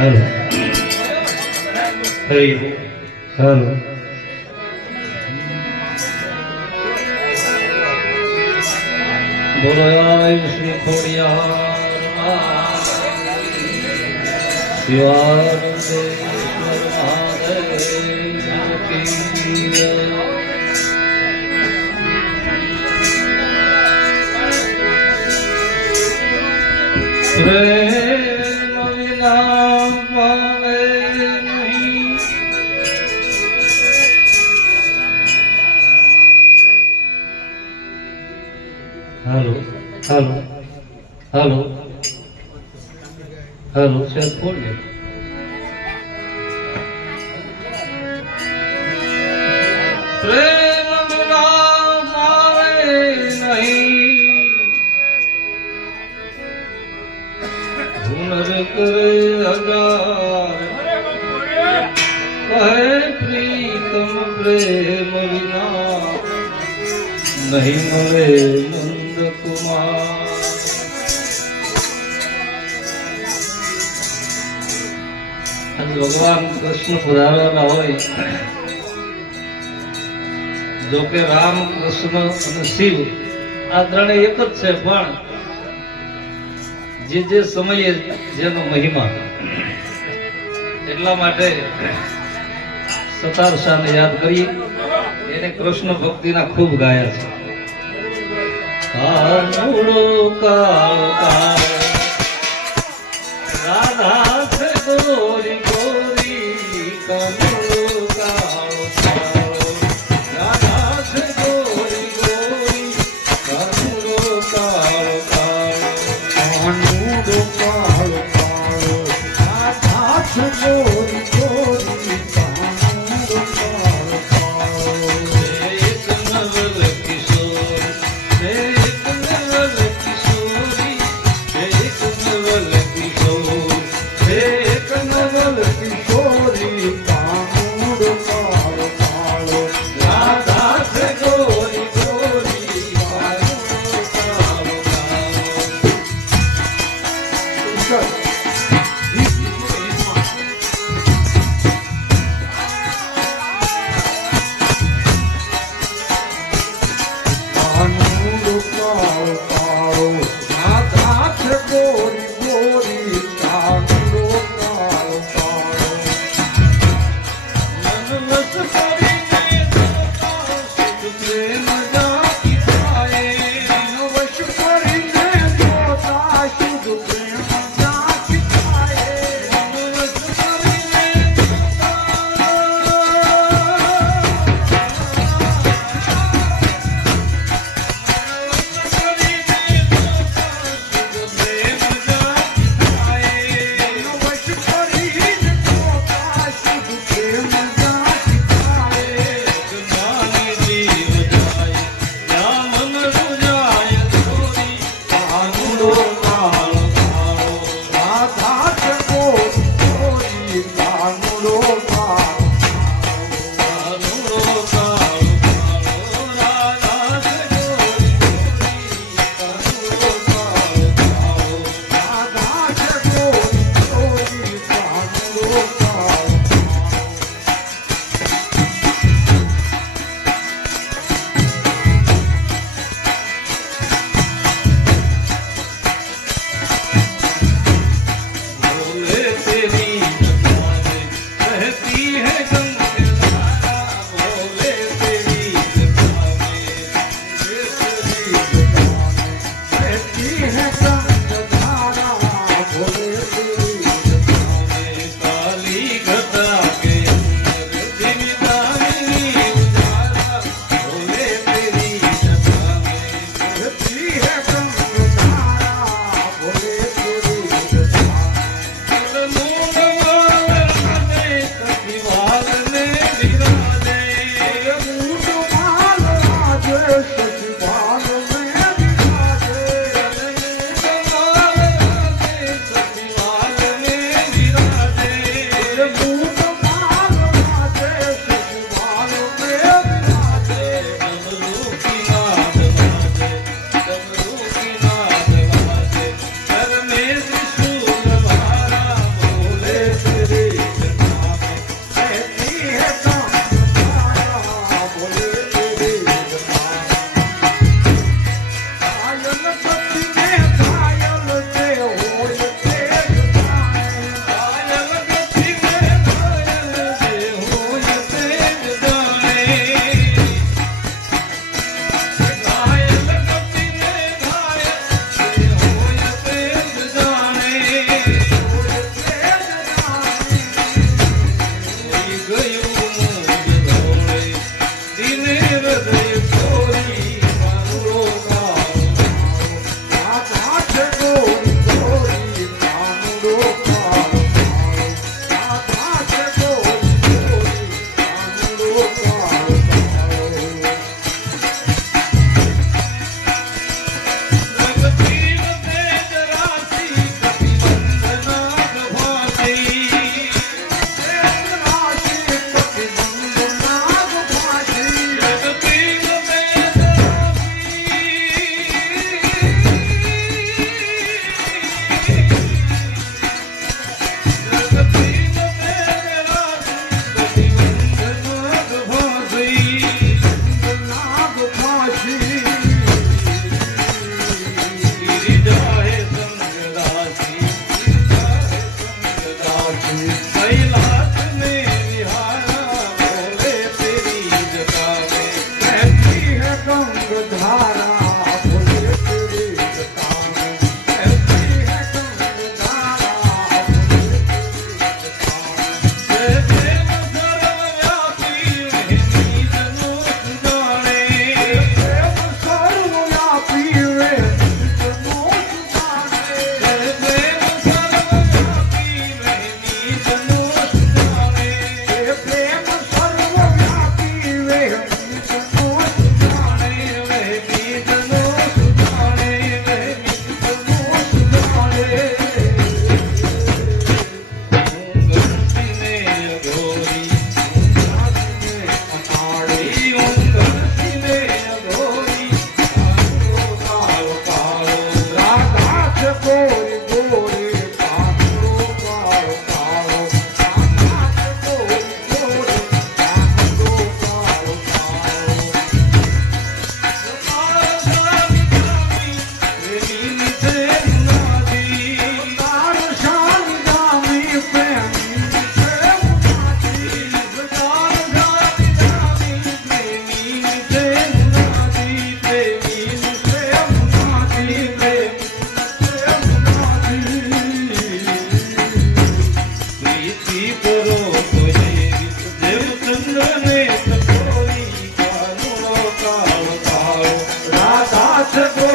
હાલો. હરી હાલો. બોલો શ્રી મહાદેવ પામે નહીં. હુનર કરે હજાર. કહે પ્રીતમ પ્રેમ વિના નહીં મળે નંદ કુમાર. ભગવાન કૃષ્ણ પધારેલા હોય જો કે રામ, કૃષ્ણ અને શિવ આ ત્રણે એક જ છે, પણ જે જે સમયે જેનો મહિમા. એટલા માટે સતાર શાહને યાદ કરી એને કૃષ્ણ ભક્તિના ખૂબ ગાયા છે. કાનુડો કાળો have to 같은